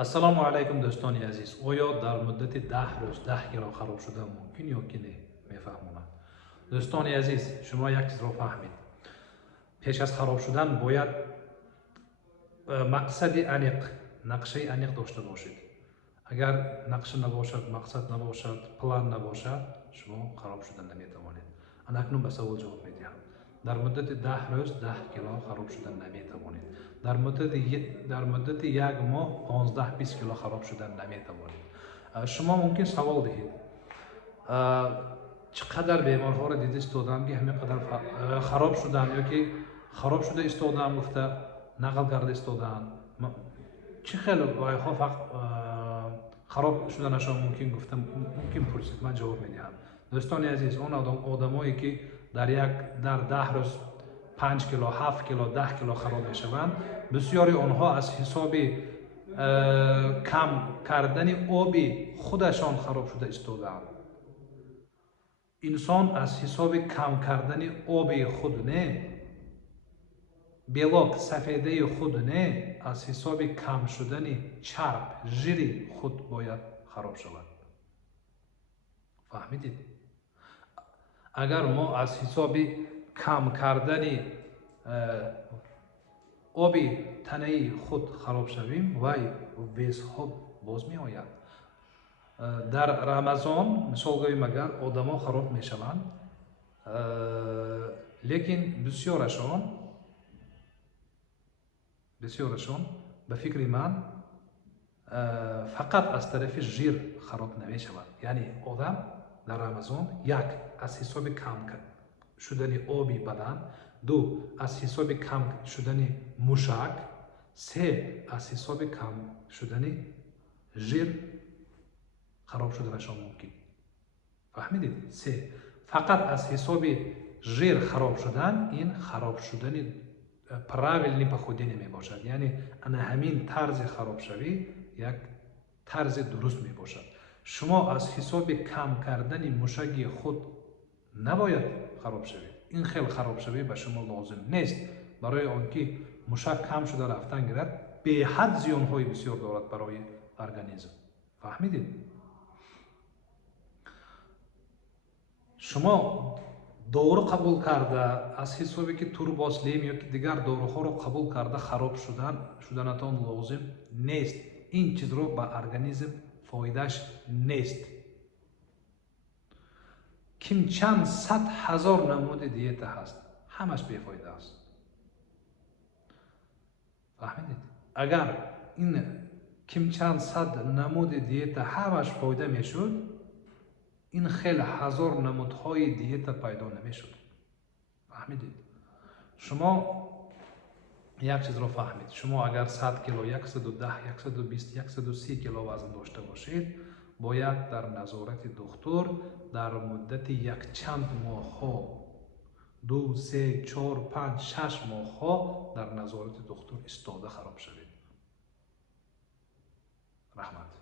ассалому алайкум дӯстони азиз. оё дар муддати 10 рӯз 10 кило хароб шуда мумкин ё ки не? Мефаҳмонам. дӯстони азиз, шумо як чизро фаҳмед. пеш аз хароб шудан бояд мақсади аниқ, нақшаи аниқ дошта бошед. агар нақша набошад, мақсад набошад, план набошад, шумо хароб шуда наметавонед. анакнун ба савол ҷавоб медиҳам. дар муддати 10 рӯз 10 кило хароб шуда наметавонед. дар муддати як моҳ 15-20 кило хароб шуда наметавонед. шумо мумкин савол диҳед, чӣ қадар беморҳоро дида истодам ки ҳамин қадар хароб шудан ёки хароб шуда истодам гуфта нақл карда истодаанд. чӣ хел вайҳо хароб шуданашон мумкин гуфта мумкин пурсид. ман ҷавоб медиҳам. дӯстони азиз, он одамое ки дар 10 рӯз 5 кило 7 кило 10 кило хароб мешаванд, бисёри онҳо аз ҳисоби кам кардани оби худашон хароб шуда истодаанд. инсон аз ҳисоби кам кардани оби худ не, белок сафедаи худ не, аз ҳисоби кам шудани чарб жири худ бояд хароб шавад. фаҳмидед? агар мо аз ҳисоби кам кардани оби танаи худ хароб шавем, вай весҳо боз меояд. дар рамазон мисол гӯем, агар одамо хароб мешаванд, лекин бисёрашон ба фикри ман фақат аз тарафи жир хароб намешавад. яъне одам дар рамазон як аз ҳисоби кам шудани оби бадан, ду аз ҳисоби кам шудани мушак, се аз ҳисоби кам шудани жир хароб шуданашон мумкин. фаҳмидед? се фақат аз ҳисоби жир хароб шудан, ин хароб шудани правилни похудение мебошад. яъне ана ҳамин тарзи харобшавӣ як тарзи дуруст мебошад. шумо аз ҳисоби кам кардани мушаги худ набояд хароб шавед. ин хел харобшавӣ ба шумо лозим нест. барои он ки мушак кам шуда рафтан гирад, беҳад зиёнҳои бисёр дорад барои организм. фаҳмидед? шумо дору қабул карда аз ҳисобе ки турбослим ёки дигар доруҳоро қабул карда хароб шуданатон лозим нест. ин чизро ба организм фоидаш нест. ким чанд сад ҳазор намуди диета ҳаст, ҳамаш бефоида аст. фаҳмидед? агар ин ким чанд сад намуди диета ҳамаш фоида мешуд, ин хеле ҳазор намудҳои диета пайдо намешуд. фаҳмидед? шумо як чизро фаҳмед. шумо агар 100 кило 110 120 130 кило вазн дошта бошед, бояд дар назорати духтур дар муддати якчанд моҳҳо 2 3 4 5 6 моҳҳо дар назорати духтур истода хароб шавед. раҳмат.